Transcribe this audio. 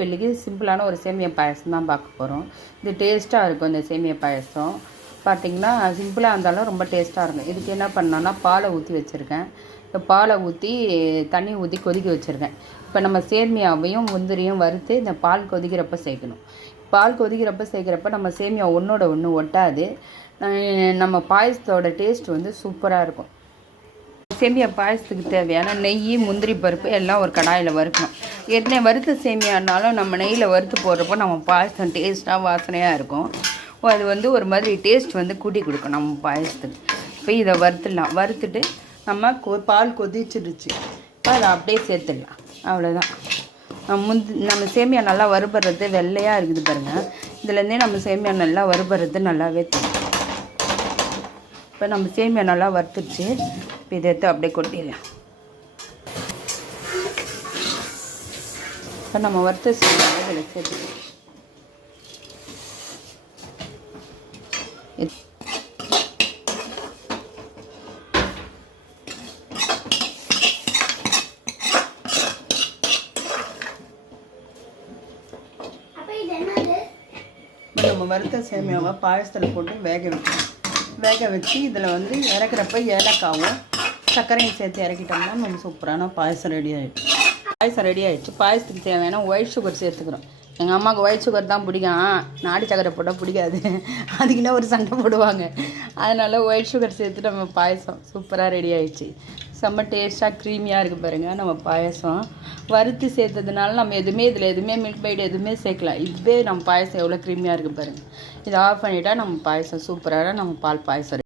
வெள்ளிக்கு சிம்பிளான ஒரு சேமியா பாயசம் தான் பார்க்க போகிறோம் இது டேஸ்ட்டாக இருக்கும் இந்த சேமியா பாயசம். பார்த்திங்கன்னா சிம்பிளாக இருந்தாலும் ரொம்ப டேஸ்ட்டாக இருக்கும். இதுக்கு என்ன பண்ணோன்னா பாலை ஊற்றி வச்சுருக்கேன். இப்போ பாலை ஊற்றி தண்ணி ஊற்றி கொதிக்க வச்சுருக்கேன். இப்போ நம்ம சேமியாவையும் முந்திரியும் வறுத்து இந்த பால் கொதிக்கிறப்ப சேர்க்கணும். பால் கொதிக்கிறப்ப சேர்க்குறப்ப நம்ம சேமியா ஒன்றோட ஒன்று ஒட்டாது. நம்ம பாயசத்தோட டேஸ்ட் வந்து சூப்பராக இருக்கும். சேமியா பாயசத்துக்கு தேவையான நெய் முந்திரி பருப்பு எல்லாம் ஒரு கடாயில் வறுக்கணும். எத்தனை வறுத்த சேமியானாலும் நம்ம நெய்யில் வறுத்து போடுறப்போ நம்ம பாயசம் டேஸ்ட்டாக வாசனையாக இருக்கும். அது வந்து ஒரு மாதிரி டேஸ்ட் வந்து கூட்டி கொடுக்கும் நம்ம பாயசத்துக்கு. இப்போ இதை வறுத்துடலாம். வறுத்துட்டு நம்ம கொ பால் கொதிச்சிடுச்சு. இப்போ அதை அப்படியே சேர்த்துடலாம். அவ்வளோதான் நம்ம முந்தி நம்ம சேமியா நல்லா வறுபடுறது வெள்ளையாக இருக்குது பாருங்கள் இதுலேருந்தே நம்ம சேமியா நல்லா வறுபடுறது நல்லாவே தெரியும். இப்போ நம்ம சேமியா நல்லா வறுத்துருச்சு இப்போ இதை எடுத்து அப்படியே கொட்டிடலாம். இப்போ நம்ம வறுத்த சேமியாவை இதில் சேர்த்துக்கலாம் இப்போ நம்ம வறுத்த சேமியாவை பாயசத்தில் போட்டு வேக வைக்கணும். வேக வச்சு இதில் வந்து இறக்குறப்ப ஏலக்காவும் சர்க்கரையும் சேர்த்து இறக்கிட்டோம்னா நம்ம சூப்பரான பாயசம் ரெடி ஆகிடும் பாயசம் ரெடி ஆகிடுச்சு பாயசத்துக்கு தேவையான ஒயிட் சுகர் சேர்த்துக்கிறோம். எங்கள் அம்மாவுக்கு ஒயிட் சுகர் தான் பிடிக்கும். நாடி சக்கரை போட்டால் பிடிக்காது. அதுக்குன்னு ஒரு சண்டை போடுவாங்க. அதனால் ஒயிட் சுகர் சேர்த்து நம்ம பாயசம் சூப்பராக ரெடி ஆகிடுச்சு செம்ம டேஸ்ட்டாக க்ரீமியாக இருக்குது பாருங்கள் நம்ம பாயசம். வறுத்து சேர்த்ததுனால நம்ம எதுவுமே இதில் எதுவுமே மில்க் பைடு எதுவுமே சேர்க்கலாம் இதுவே நம்ம பாயசம் எவ்வளோ க்ரீமியாக இருக்குது பாருங்கள் இதை ஆஃப் பண்ணிவிட்டால் நம்ம பாயசம் சூப்பரான நம்ம பால் பாயசம்